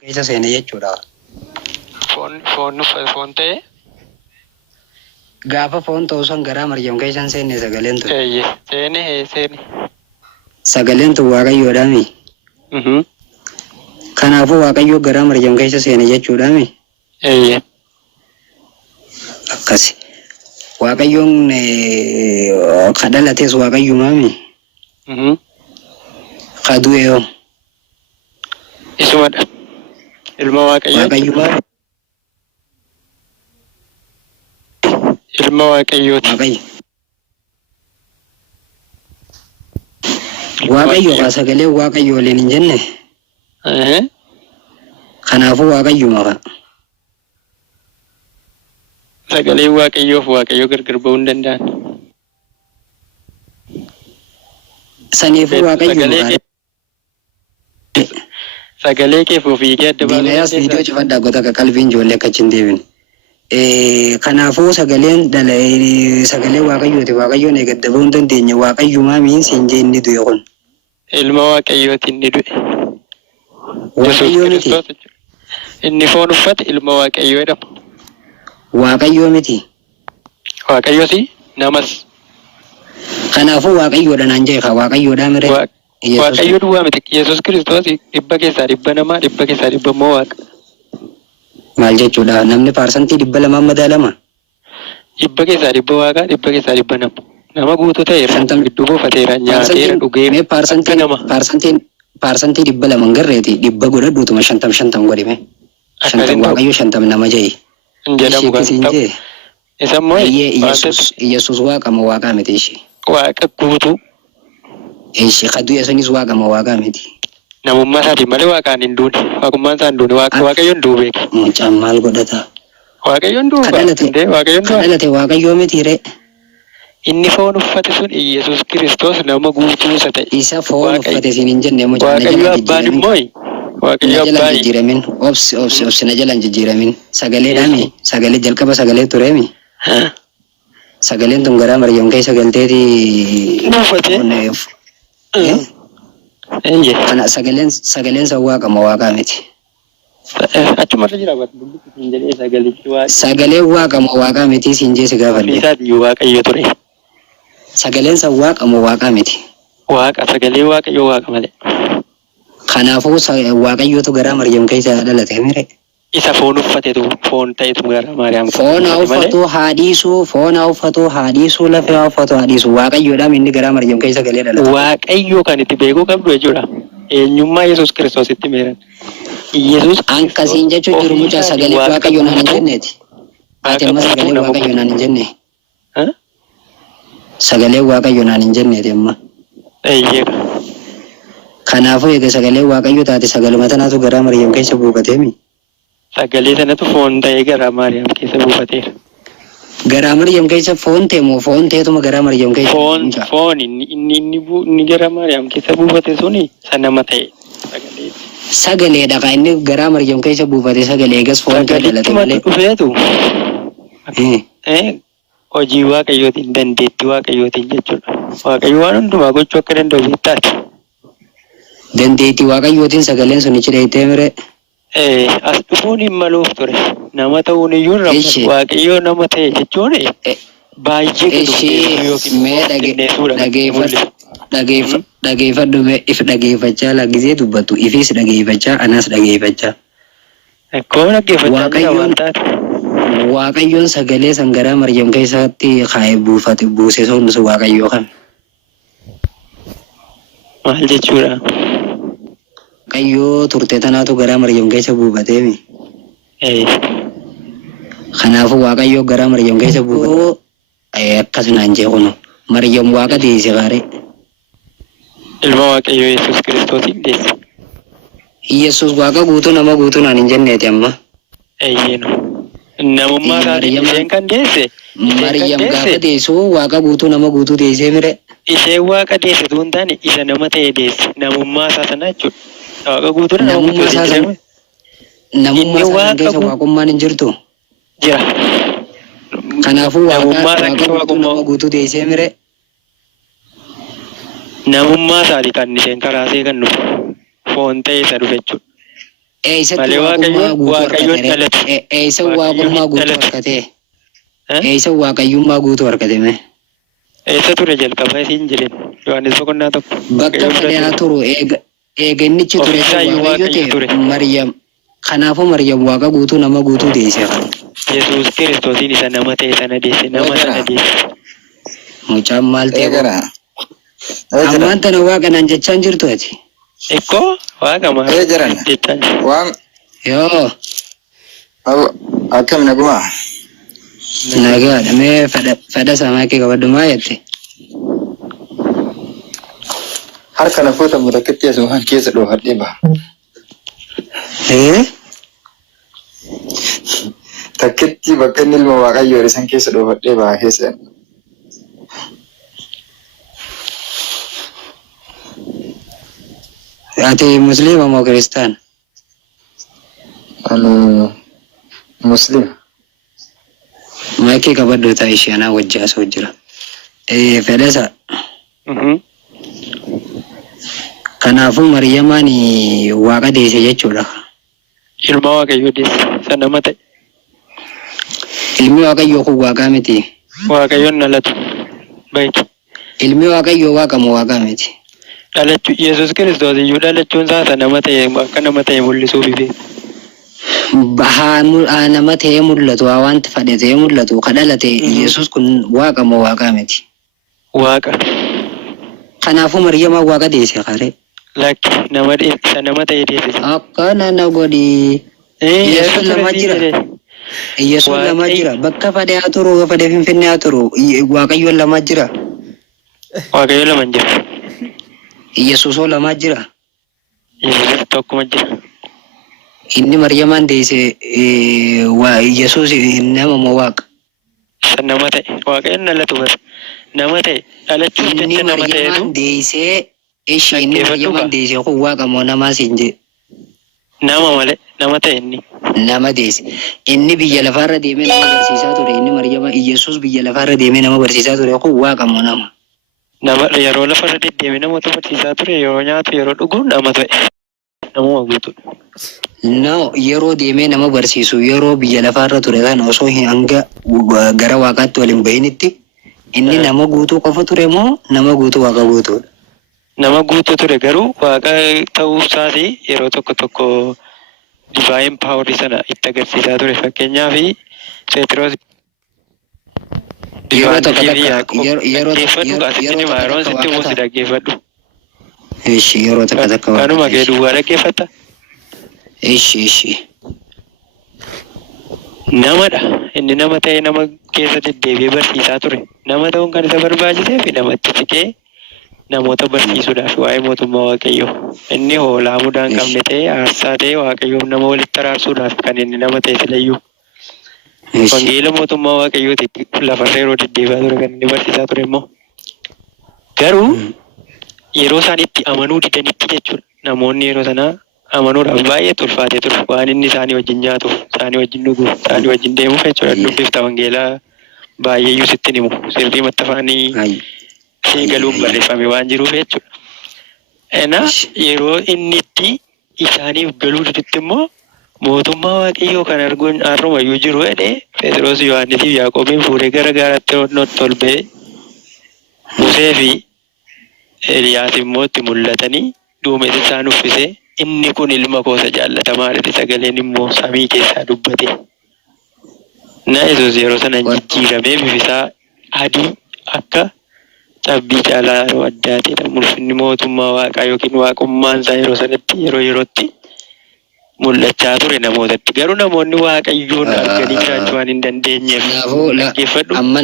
keessa seene jechuudha. Foon ta'e Gaafa foon ta'uu san garaa Maryam keessan seenne sagaleen tun. seene. Sagaleen tun Waaqayyoodhaami. Kanaafuu Waaqayyoo garaa Maryam keessa seene jechuudhaami. Akkasi. Waaqayyoon kadhalatees Waaqayyumaami. Kadu'eeyo. Isumadha. Ilma Waaqayyoo. Waaqayyumaa. Ilma Waaqayyooti. Waaqayyo ka sagalee Waaqayyo waliin hin jenne. Kanaafuu Waaqayyuma ka. Sagalee Waaqayyoof Waaqayyoo gargar ba'uu hin danda'an. Saniifuu Waaqayyuma. Sagalee keef ofii kee adda baasuu Diinayaas viidiyoo cufadhaa goota akka qalbiin ijoollee akka hin deebine. Kanaafuu sagalee Waaqayyooti. Waaqayyoon eeggadda ba'uu hin dandeenye. Waaqayyumaa miinsi hin jee inni du'e kun. Ilma Waaqayyooti inni du'e. Waaqayyoo miti. Inni foon uffate ilma Waaqayyoo jedhama. Waaqayyoo miti. Waaqayyooti namas. Kanaafuu Waaqayyoodha naan jee ka Waaqayyoodhaa mire. Waaqayyo duwwaa miti. Yesuus Kiristoos dhibba keessaa dhibba namaa dhibba keessaa dhibba immoo Waaqa. Maal jechuudha? Namni paarsantii 200 madaalama. Dhibba keessaa dhibba Waaqa dhibba keessaa dhibba nama. Nama guutuu ta'eera. Gidduu buufateera nyaateera dhugee. Paarsantii 200 garreeti. Dhibba godhadhuutuma 50 godhime. 50 Waaqayyo 50 nama jee. Jedhamu kan isa immoo Yesuus Waaqa moo Waaqa miti ishee? Waaqa guutuu. Ishee kaduu yesuunis Waaqa moo Waaqa miti? Namummaa isaatiin malee Waaqaan hin duune. Waaqummaan isaa hin duune. Waaqayyoon du'u beeka. Mucaan maal godhata? Waaqayyoon du'u kadhalate Waaqayyoo miti ree? Inni foon uffate sun Yesuus Kiristoos nama guutuu isa ta'e. Isa foon uffate siin hin jenne mucaan Waaqayyo abbaan immoo Waaqayyo abbaan jijjiiramin obsi na jalaan jijjiiramin sagaleedhaami sagalee jalqaba sagalee tureemi. Sagaleen tun garaa Maryam keessa galteeti. Kana sagaleen san Waaqa moo Waaqa miti? Achumarra jira hin jedhee sagalee Waaqa moo Waaqa miti siin jee si gaafadhe. Waaqayyo ture. Sagaleen san Waaqa moo Waaqa miti? Waaqa sagalee Waaqayyo Waaqa malee. Kanaafuu Waaqayyootu garaa Maryam keessa dhalate mire. Isa foon uffatetu foon ta'etu garaa Maariyaam. Foon uffatu haadhiisuu lafee uffatu haadhiisuu Waaqayyoodhaan inni garaa Maryam keessa galee dhalate. Waaqayyo kan itti beekuu qabdu jechuudha. Eenyummaa Yesuus Kiristoos itti meeran. Yesuus akkasiin jechuun jiru mucaa sagalee Waaqayyo naan hin jenneeti. Ati amma sagalee Waaqayyo naan hin jenne. Sagalee Waaqayyo naan hin jenneeti amma. Kanaafuu egaa sagalee Waaqayyo taate sagaluma tanaatu garaa Maryam keessa buufateemi. Sagalee sanatu foon ta'ee garaa Maariyaam keessa buufateera. Garaa Maryam keessa foon ta'e moo foon ta'etuma garaa Maryam keessa? Foon inni garaa Maariyaam keessa buufate suni nama ta'e. Sagaleedha kan inni garaa Maryam keessa buufate sagalee eegas foon ta'e dhalate malee. Dhufeetu. Hojii Waaqayyootiin dandeettii Waaqayyootiin jechuudha. Waaqayyo waan hundumaa gochuu akka danda'u beektaati. Dandeettii Waaqayyootiin sagaleen sun ichi dheeyitee mire. As dhufuun hin maluuf ture. Nama ta'uun iyyuu Waaqayyoo nama ta'e jechuun dhageeffadhu if dhageeffachaa laggisee dubbatu ifis dhageeffachaa anas dhageeffachaa. Akkoo dhageeffachaa Waaqayyoon sagalee san garaa Maryam keessatti kaa'ee buuse sun Waaqayyoo kan. Maal jechuudha? Waaqayyoo turte tanaatu garaa Maryam keessa buufateemi. Kanaafuu Waaqayyoo garaa Maryam keessa buufate. Akkasumaan jee kunu Maryam Waaqa deesse gaare. Ilma Waaqayyoo Yesuus Kiristoosiin deesse. Yesuus Waaqa guutuu nama guutuu naan hin jenneeti amma. Namummaa isaatiin isheen kan deesse. Maryam gaafa deessu Waaqa guutuu nama guutuu deessee mire. Isheen Waaqa deessituu hin taane isa nama ta'e deesse. Namummaa isaa sana jechuudha. Waaqa guutuu namummaa isaa keessa waaqummaan hin jirtu. Jira. Kanaafuu Waaqa guutuu nama guutuu deessee mire. Namummaa isaatii kan isheen karaasee kan dhufu foon ta'ee isa dhufe jechuudha. Eessatti Malee waaqummaa guutuu Waaqayyoon harkate? dhalate. Eessa waaqummaa guutuu dhalate. harkate? Eessa waaqayyummaa guutuu harkate mee? Eessa ture jalqaba isiin jedhin Yohaannis boqonnaa tokko. Bakka fadhaa turu eegannichi ture waaqayyo ture. ta'e Maryam. Kanaafuu Maryam waaqa guutuu nama guutuu deesse. Yesuus Kiristoosiin isa nama ta'e sana deesse nama sana deesse. Mucaan maal ta'e? Eegara. Ammaan tana waaqa nan jechaan jirtu ati. Ikkoo waaqa maal Eegaran. jechaan Waan Yoo akkam naguma. nagaadha mee fedha samaa kee qabadhumaa jette. Harka na fuuta murakkatti asuma kan keessa dhoofadhee baha. Takkitti bakka inni ilma waaqayyoo isan keessa dhoofadhee baha keessa. Ati musliima moo kiristaana? Ani muslima. Maakii qabadhu ta'a ishee anaa wajji asoo jira. Fedhasa. Kanaafuu Maryamaan waaqa deesse jechuudha. ilma waaqayyoo deesse isa nama ta'e. Ilmi waaqayyoo kun waaqaa miti. Waaqayyoon dhalatu beeki. Ilmi waaqayyoo waaqa moo waaqaa miti? Dhalachuu Yesuus Kiristoos iyyuu dhalachuun isaa nama ta'e akka nama ta'e mul'isuuf ife. Haa nama ta'ee mul'atu haa wanti fadhatee mul'atu ka dhalate Yesuus kun waaqa moo waaqaa miti? Waaqa. Kanaafuu Maryamaan waaqa deesse kare. Lakki isa nama ta'e deesse. Akkana na godhi. Yesuus lama jira. Yesuus lama jira. Bakka fadhee haa turu fadhee Finfinnee haa turu waaqayyoon lama jira. Waaqayyoo lama jira. Yesuusoo lama jira. Yesuus tokkuma jira. Inni Maryamaan deesse Yesuus nama moo waaqa? Isa nama ta'e waaqayyoon dhalatu bara. Nama ta'e dhalachuuf Inni jecha nama ta'etu. Maryamaan deesse inni Maryamaan deesse kun waaqa moo namaa siin jedhe? Nama malee nama ta'e inni. Nama deesse. Inni biyya lafaarra deemee nama barsiisaa ture. Inni Maryamaa Yesuus biyya lafaarra deemee nama barsiisaa ture kun waaqa moo nama? Nama yeroo lafarra deddeemee namoota barsiisaa ture yeroo nyaatu yeroo dhugu nama ta'e. Namuma guutuudha. No, yeroo deemee nama barsiisu yeroo biyya lafaarra ture sana osoo hanga gara waaqaatti waliin bahinitti inni nama guutuu qofa ture moo nama guutuu waaqa guutuudha? Nama guutuu ture garuu waaqa ta'uu isaati yeroo tokko tokko divaayin paawarii sana itti agarsiisaa ture fakkeenyaaf Peetiroos Yeroo tokko dhaggeeffadhu. Yeroo takka takka Kanuma kee duwwaa dhaggeeffatta. Ishi. Namadha. Inni nama ta'e nama keessa deddeebi'ee barsiisaa ture. Nama ta'uun kan isa barbaachisee fi namatti siqee namoota barsiisuudhaaf waa'ee mootummaa waaqayyoo. Inni hoolaa mudaa hin qabne ta'e aarsaa ta'e waaqayyoof nama walitti araarsuudhaaf kan inni nama ta'e filayyuu. Wangeela mootummaa waaqayyooti lafarra yeroo deddeebi'aa ture kan inni barsiisaa ture immoo. Garuu yeroo isaan itti amanuu didanitti jechuudha. Namoonni yeroo sanaa amanuudhaaf baay'ee ulfaatee ture. Waan inni isaanii wajjin nyaatuuf, isaanii wajjin dhuguuf, isaanii wajjin deemuuf jechuudha. Dubbifta wangeelaa baay'eeyyuu sitti himu. Sirrii maxxafaanii galuun barreeffame waan jiruuf jechuudha. Yeroo inni itti isaaniif galuu didutti immoo mootummaa waaqayyoo kan arguun har'umayyuu jiru jedhee Phexros Yohaannisiif Yaaqoobiin fuudhee gara gaaraatti ol ba'ee Musee fi Eliyaas immoo itti mul'atanii duumessa isaan uffisee inni kun ilma koosa jaallatamaa jedhe sagaleen immoo samii keessaa dubbate. Yesuus yeroo sana jijjiiramee bifisaa adii akka cabbii caalaa yeroo addaateedha. Ulfinni mootummaa waaqaa yookiin waaqummaan isaa yeroo sanatti yerootti mul'achaa ture namootatti. Garuu namoonni waaqayyoon arganii jiraachuu waan hin dandeenyeef dhaggeeffadhu. Amma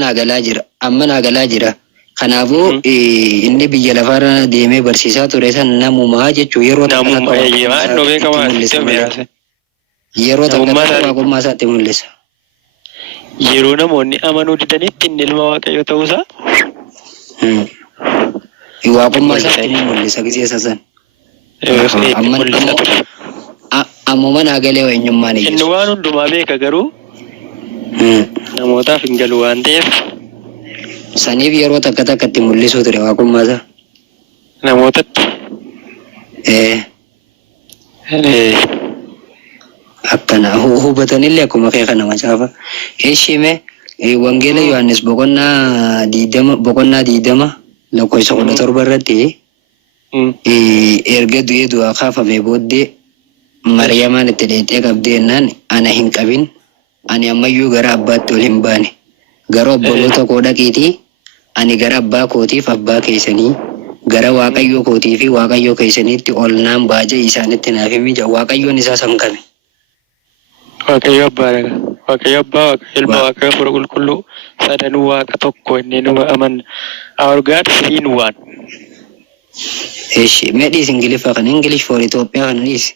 naa galaa jira. Kanaafuu inni biyya lafaarra deemee barsiisaa ture san namumaa jechuun yeroo yeroo waaqummaa isaatti mul'isa. Yeroo namoonni amanuu didanitti inni ilma waaqayyoo ta'uusaa. Waaqummaa isaatti mul'isa giseessa san. Ammuma naa galee eenyummaan inni waan hundumaa beeka garuu namootaaf hin galu waan ta'eef. Saniif yeroo takka itti mul'isuu ture waaqummaa isaa. Namootatti. akkana hubatanillee akkuma kee kana macaafa. Eeshime wangeela Yohaannis boqonnaa 20 lakkoofsa 17 irratti erga du'ee du'aa kaafamee booddee Mariyaamaan itti dheexee qabdee jennaan ana hin qabin ani ammayyuu gara abbaatti ol hin baane gara obboloota koo dhaqiitii ani gara abbaa kootiif abbaa keessanii gara waaqayyoo kootii fi waaqayyoo keessaniitti ol naan baaje isaanitti naaf himi jedha. Waaqayyoon isaa samkame. Waaqayyo abbaadha. Waaqayyo abbaa, waaqayyo ilma, waaqayyo hafuura qulqulluu sadanuu waaqa tokko inni numa aman. Our God is in one. Eeshi, mee dhiis Ingiliffaa kana English for Itoophiyaa kana dhiisi.